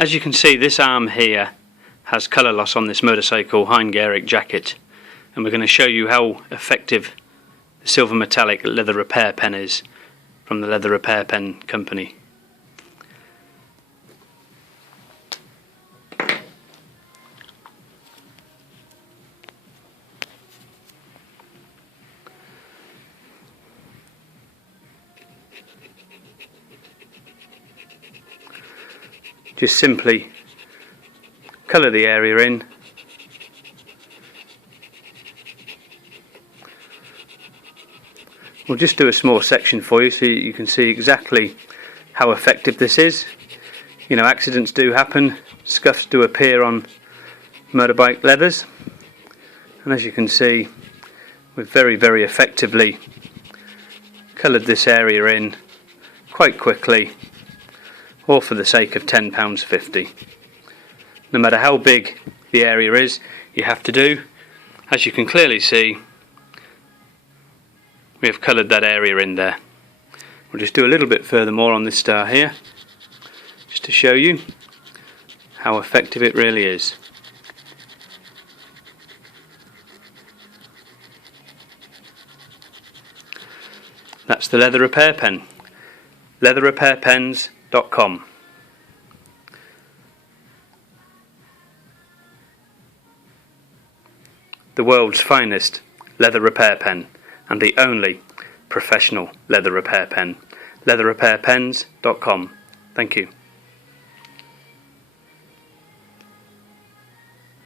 As you can see, this arm here has colour loss on this motorcycle Heingerich jacket, and we're going to show you how effective the silver metallic leather repair pen is from the Leather Repair Pen company. Just simply colour the area in. We'll just do a small section for you so you can see exactly how effective this is. You know, accidents do happen, scuffs do appear on motorbike leathers, and as you can see, we've very effectively coloured this area in quite quickly, all for the sake of £10.50. No matter how big the area is, you have to do, as you can clearly see, we have coloured that area in there. We'll just do a little bit further more on this star here, just to show you how effective it really is. That's the Leather Repair Pen. leatherrepairpens.com. The world's finest leather repair pen, and the only professional leather repair pen. leatherrepairpens.com. Thank you.